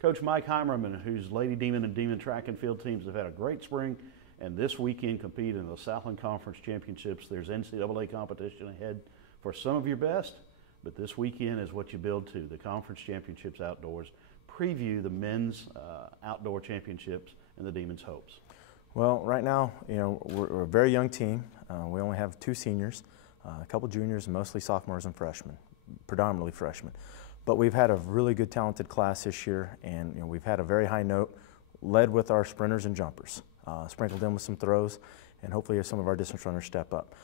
Coach Mike Heimerman, whose Lady Demon and Demon track and field teams have had a great spring, and this weekend compete in the Southland Conference Championships. There's NCAA competition ahead for some of your best, but this weekend is what you build to, the Conference Championships outdoors. Preview the men's outdoor championships and the Demons' hopes. Well, right now, we're a very young team. We only have 2 seniors, a couple juniors, and mostly sophomores and freshmen, predominantly freshmen. But we've had a really good, talented class this year, and we've had a very high note, led with our sprinters and jumpers, sprinkled in with some throws, and hopefully some of our distance runners step up.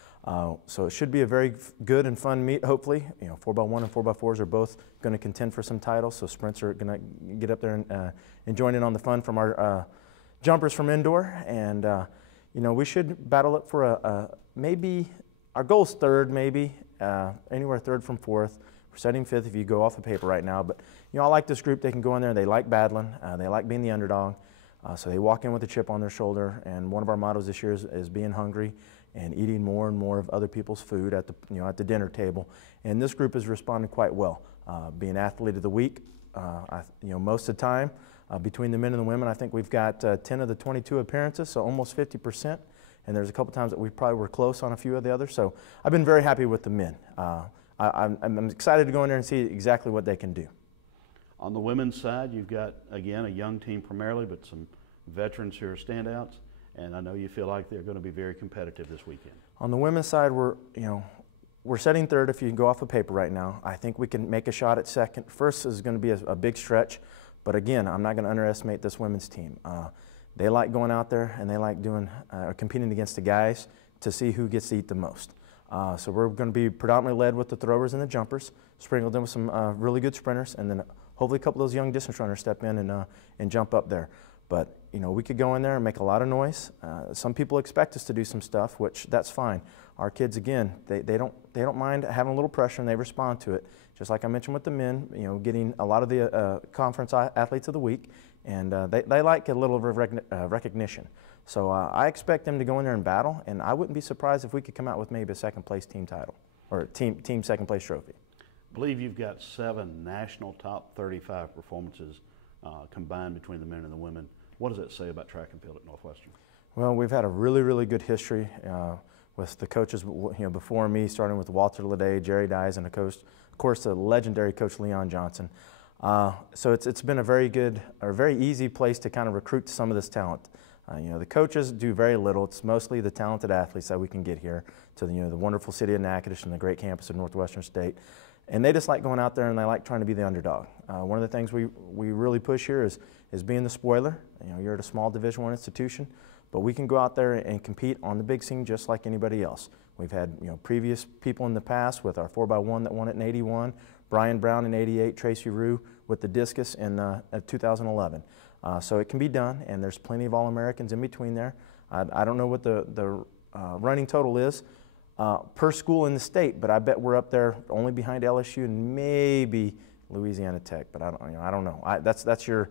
So it should be a very good and fun meet, hopefully. 4x1 and 4x4s are both going to contend for some titles, so sprints are going to get up there and join in on the fun from our jumpers from indoor. And we should battle it for maybe, our goal is 3rd, maybe, anywhere 3rd from 4th. We're setting 5th if you go off the paper right now, but I like this group. They can go in there, they like battling, they like being the underdog, so they walk in with a chip on their shoulder. And one of our mottos this year is being hungry and eating more and more of other people's food at the at the dinner table. And this group has responded quite well. Being Athlete of the Week, most of the time between the men and the women, I think we've got 10 of the 22 appearances, so almost 50%. And there's a couple times that we probably were close on a few of the others. So I've been very happy with the men. I'm excited to go in there and see exactly what they can do. On the women's side, you've got, again, a young team primarily, but some veterans who are standouts, and I know you feel like they're going to be very competitive this weekend. On the women's side, we're setting 3rd if you can go off the paper right now. I think we can make a shot at 2nd. 1st is going to be a big stretch, but again, I'm not going to underestimate this women's team. They like going out there and they like competing against the guys to see who gets to eat the most. So we're going to be predominantly led with the throwers and the jumpers, sprinkled in with some really good sprinters, and then hopefully a couple of those young distance runners step in and jump up there. But we could go in there and make a lot of noise. Some people expect us to do some stuff, which that's fine. Our kids, again, they don't mind having a little pressure, and they respond to it. Just like I mentioned with the men, getting a lot of the Conference Athletes of the Week, and they like a little recognition. So I expect them to go in there and battle, and I wouldn't be surprised if we could come out with maybe a 2nd place team title, or team 2nd place trophy. I believe you've got 7 national top 35 performances combined between the men and the women. What does that say about track and field at Northwestern? Well, we've had a really, really good history with the coaches before me, starting with Walter Leday, Jerry Dyes, and of course the legendary coach Leon Johnson. So it's been a very good, or very easy place to kind of recruit some of this talent. The coaches do very little. It's mostly the talented athletes that we can get here to the wonderful city of Natchitoches and the great campus of Northwestern State. And they just like going out there and they like trying to be the underdog. One of the things we really push here is being the spoiler. You're at a small Division I institution, but we can go out there and compete on the big scene just like anybody else. We've had previous people in the past with our 4x1 that won it in '81, Brian Brown in '88, Tracy Rue with the discus in 2011. So it can be done, and there's plenty of All-Americans in between there. I don't know what the running total is per school in the state, but I bet we're up there only behind LSU and maybe Louisiana Tech. But I don't know. That's your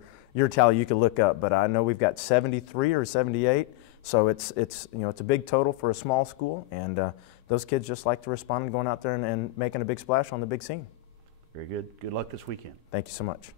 tally you can look up. But I know we've got 73 or 78, so it's a big total for a small school, and those kids just like to respond and going out there and making a big splash on the big scene. Very good. Good luck this weekend. Thank you so much.